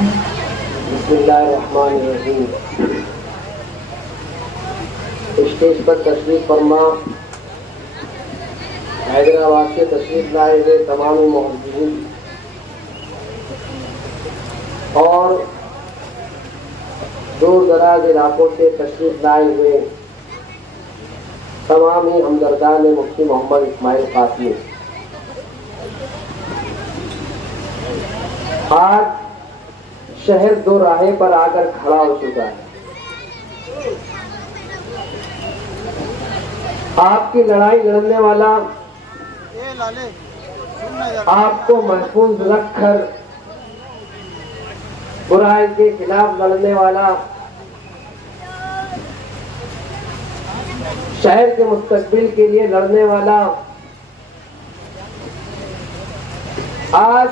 بسم اللہ الرحمن الرحیم۔ اسٹیج پر تشریف فرما حیدرآباد سے تشریف لائے ہوئے تمام محترمین اور دور دراز علاقوں سے تشریف لائے ہوئے تمام ہی ہمدردان مفتی محمد اسماعیل قاسمی، آج شہر دو راہیں پر آ کر کھڑا ہو چکا ہے۔ آپ کی لڑائی لڑنے والا آپ کو محفوظ رکھ کر برائی کے خلاف لڑنے والا، شہر کے مستقبل کے لیے لڑنے والا آج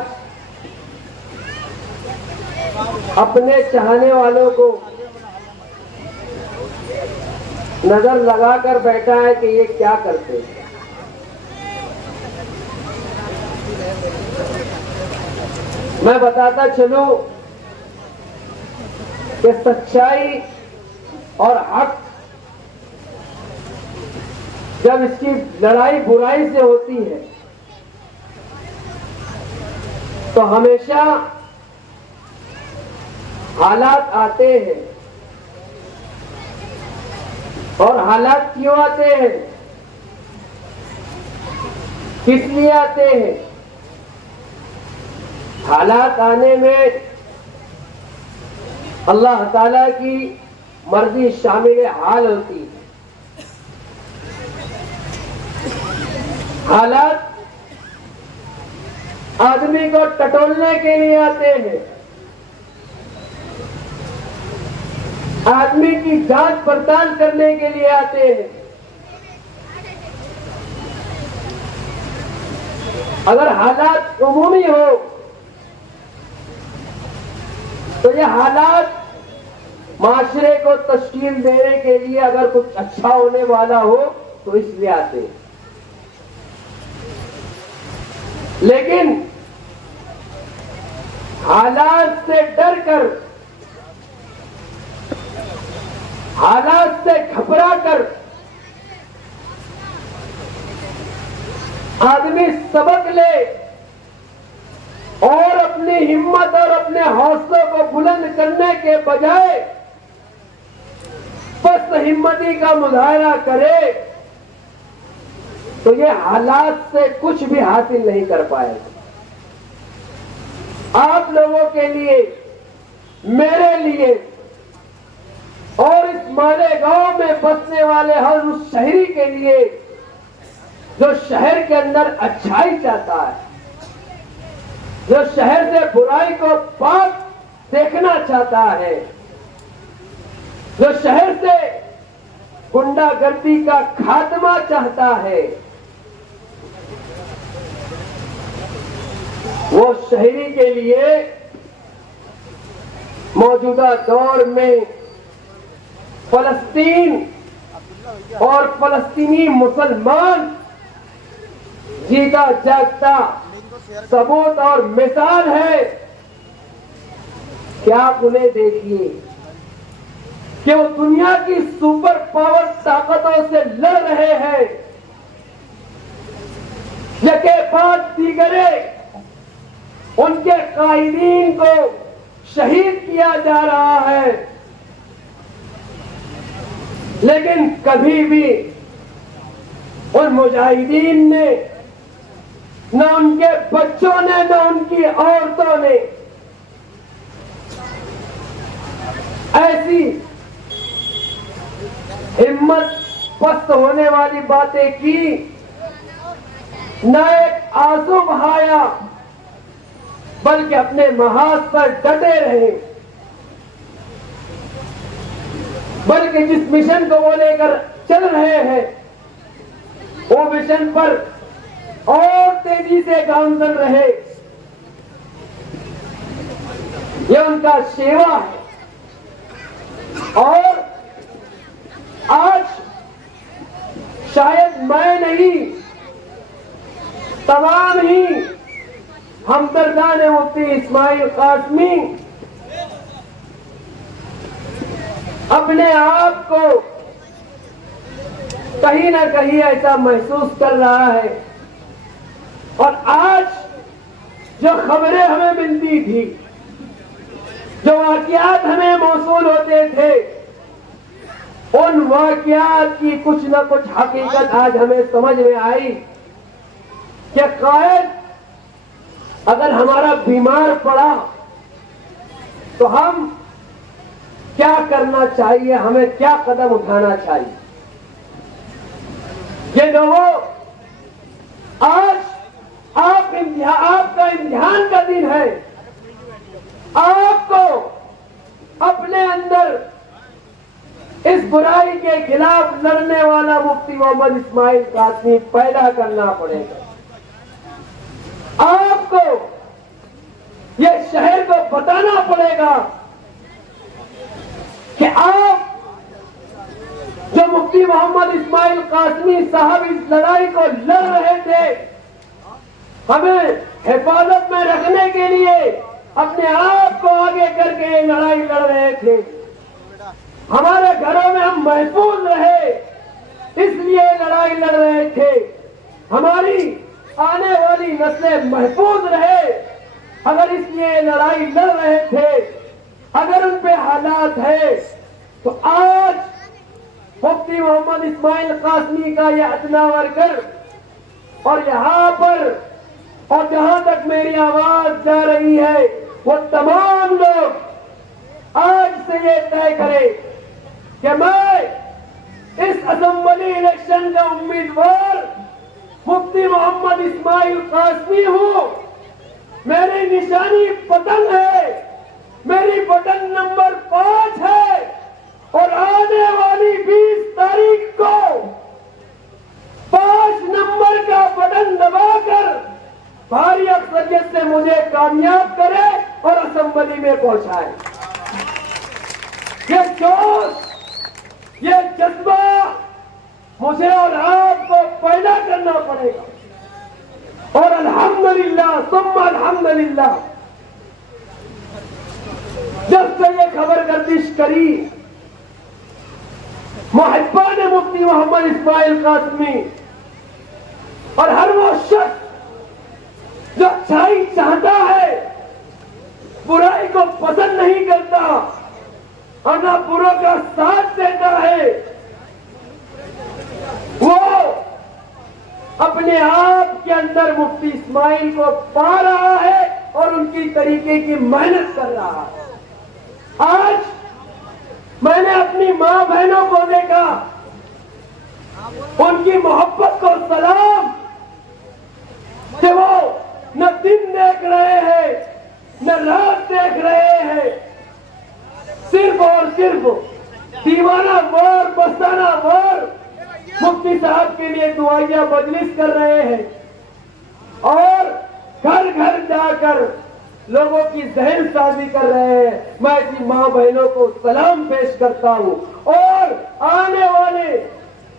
اپنے چاہنے والوں کو نظر لگا کر بیٹھا ہے کہ یہ کیا کرتے ہیں۔ میں بتاتا چلوں کہ سچائی اور حق جب اس کی لڑائی برائی سے ہوتی ہے تو ہمیشہ حالات آتے ہیں، اور حالات کیوں آتے ہیں، کس لیے آتے ہیں؟ حالات آنے میں اللہ تعالیٰ کی مرضی شامل حال ہوتی ہے۔ حالات آدمی کو ٹٹولنے کے لیے آتے ہیں، آدمی کی جانچ پڑتال کرنے کے لیے آتے ہیں۔ اگر حالات عمومی ہو تو یہ حالات معاشرے کو تشکیل دینے کے لیے اگر کچھ اچھا ہونے والا ہو تو اس لیے آتے ہیں، لیکن حالات سے ڈر کر، حالات سے گھبرا کر آدمی سبق لے اور اپنی ہمت اور اپنے حوصلوں کو بلند کرنے کے بجائے پست ہمتی کا مظاہرہ کرے تو یہ حالات سے کچھ بھی حاصل نہیں کر پائے گا۔ آپ لوگوں کے لیے، میرے لیے اور اس مالیگاؤں میں بسنے والے ہر اس شہری کے لیے جو شہر کے اندر اچھائی چاہتا ہے، جو شہر سے برائی کو پاک دیکھنا چاہتا ہے، جو شہر سے غنڈہ گردی کا خاتمہ چاہتا ہے، وہ شہری کے لیے موجودہ دور میں فلسطین اور فلسطینی مسلمان جیتا جاگتا ثبوت اور مثال ہے کہ آپ انہیں دیکھیے کہ وہ دنیا کی سپر پاور طاقتوں سے لڑ رہے ہیں، یکے بعد دیگرے ان کے قائدین کو شہید کیا جا رہا ہے، لیکن کبھی بھی ان مجاہدین نے، نہ ان کے بچوں نے، نہ ان کی عورتوں نے ایسی ہمت پست ہونے والی باتیں کی، نہ ایک آنسو بہایا، بلکہ اپنے محاذ پر ڈٹے رہے، بلکہ جس مشن کو وہ لے کر چل رہے ہیں وہ مشن پر اور تیزی سے گامزن رہے۔ یہ ان کا شیوا ہے، اور آج شاید میں نہیں، تمام ہی ہمدردان مفتی اسماعیل قاسمی اپنے آپ کو کہیں نہ کہیں ایسا محسوس کر رہا ہے. اور آج جو خبریں ہمیں ملتی تھی، جو واقعات ہمیں موصول ہوتے تھے، ان واقعات کی کچھ نہ کچھ حقیقت آج ہمیں سمجھ میں آئی کہ قائد اگر ہمارا بیمار پڑا تو ہم کیا کرنا چاہیے، ہمیں کیا قدم اٹھانا چاہیے. یہ لوگوں، آج آپ کا امتحان کا دن ہے. آپ کو اپنے اندر اس برائی کے خلاف لڑنے والا مفتی محمد اسماعیل قاسمی پیدا کرنا پڑے گا. آپ کو یہ شہر کو بتانا پڑے گا کہ آپ جو مفتی محمد اسماعیل قاسمی صاحب اس لڑائی کو لڑ رہے تھے، ہمیں حفاظت میں رکھنے کے لیے اپنے آپ کو آگے کر کے یہ لڑائی لڑ رہے تھے. ہمارے گھروں میں ہم محفوظ رہے اس لیے لڑائی لڑ رہے تھے. ہماری آنے والی نسلیں محفوظ رہے اگر اس لیے لڑائی لڑ رہے تھے. اگر ان پہ حالات ہے تو آج مفتی محمد اسماعیل قاسمی کا یہ ادنا ورکر اور یہاں پر اور جہاں تک میری آواز جا رہی ہے وہ تمام لوگ آج سے یہ طے کرے کہ میں اس اسمبلی الیکشن کا امیدوار مفتی محمد اسماعیل قاسمی ہوں. میری نشانی پتنگ ہے، میری بٹن نمبر 5 ہے، اور آنے والی 20 تاریخ کو 5 نمبر کا بٹن دبا کر بھاری اکثریت سے مجھے کامیاب کرے اور اسمبلی میں پہنچائے. یہ جوش، یہ جذبہ مجھے اور آپ کو پیدا کرنا پڑے گا. اور الحمدللہ ثم الحمدللہ جب سے یہ خبر گردش کری، محبان مفتی محمد اسماعیل قاسمی اور ہر وہ شخص جو اچھائی چاہتا ہے، برائی کو پسند نہیں کرتا اور نہ بروں کا ساتھ دیتا ہے، وہ اپنے آپ کے اندر مفتی اسماعیل کو پا رہا ہے اور ان کی طریقے کی محنت کر رہا ہے. آج میں نے اپنی ماں بہنوں کو دیکھا، ان کی محبت کو سلام کہ وہ نہ دن دیکھ رہے ہیں نہ رات دیکھ رہے ہیں، صرف اور صرف دیوانہ وار بستانہ وار مفتی صاحب کے لیے دعائیہ مجلس کر رہے ہیں اور گھر گھر جا کر لوگوں کی ذہن سازی کر رہے ہیں. میں ایسی ماں بہنوں کو سلام پیش کرتا ہوں اور آنے والے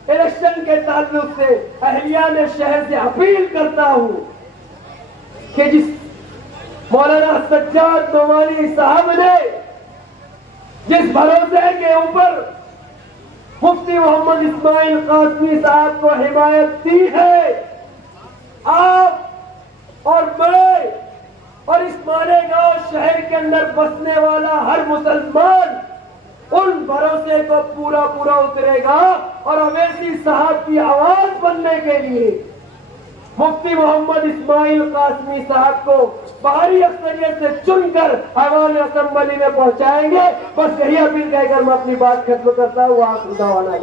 الیکشن کے تعلق سے اہلیان شہر سے اپیل کرتا ہوں کہ جس مولانا سجاد نعمانی صاحب نے جس بھروسے کے اوپر مفتی محمد اسماعیل قاسمی صاحب کو حمایت دی ہے، آپ اور میں اور اس مالیگاؤں شہر کے اندر بسنے والا ہر مسلمان ان بھروسے کو پورا اترے گا اور اویسی صاحب کی آواز بننے کے لیے مفتی محمد اسماعیل قاسمی صاحب کو بھاری اکثریت سے چن کر عوام اسمبلی میں پہنچائیں گے. بس یہی اپیل کہہ کر میں اپنی بات ختم کرتا ہوں. وہاں خدا والا